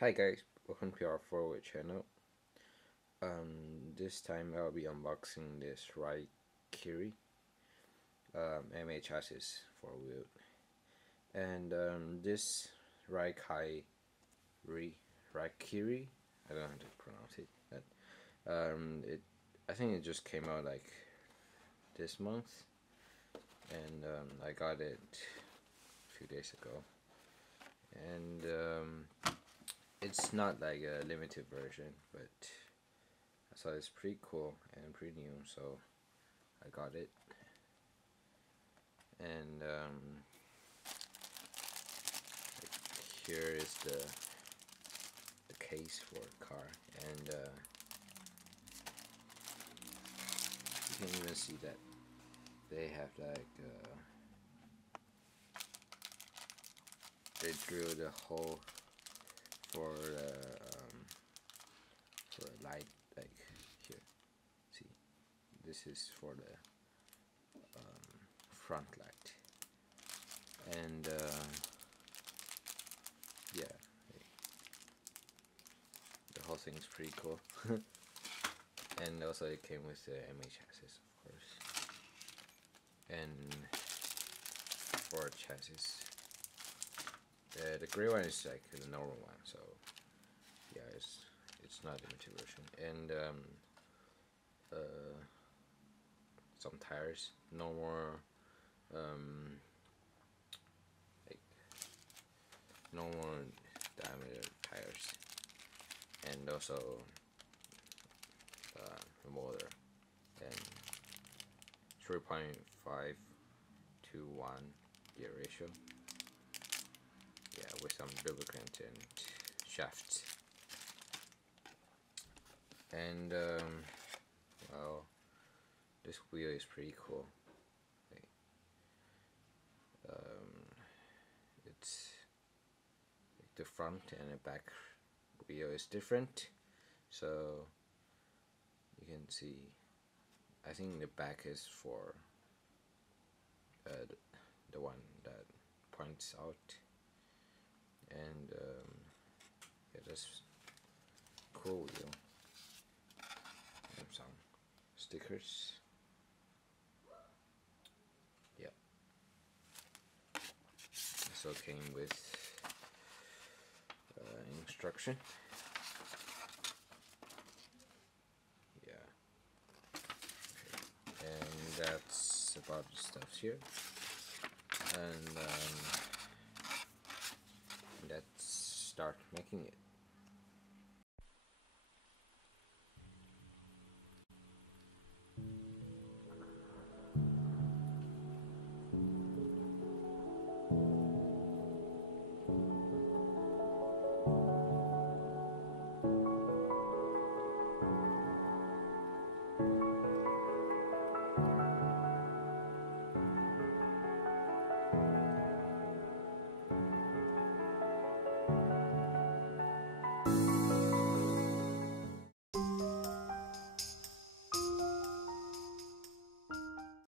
Hi guys, welcome to our forward channel. This time I'll be unboxing this Raikiri MA chassis 4-wheel, and this Raikiri, Raikiri, I don't know how to pronounce it. But I think it just came out like this month, and I got it a few days ago, and it's not like a limited version, but I thought it's pretty cool and pretty new, so I got it. And here is the case for the car, and you can even see that they have like they drilled a hole for a light, like here. See, this is for the front light, and yeah, the whole thing's pretty cool. And also it came with the MA chassis, of course, and for chassis, the gray one is like the normal one, so yeah, it's not limited version. And some tires, no more like no more diameter tires, and also the motor, and 3.5 to 1 gear ratio, yeah, with some lubricant and shafts. And well, this wheel is pretty cool. It's the front and the back wheel is different, so you can see, I think the back is for the one that points out, and yeah, that's cool wheel. And some stickers. Yeah. So it came with instruction. Yeah. Okay. And that's about the stuff here. And let's start making it.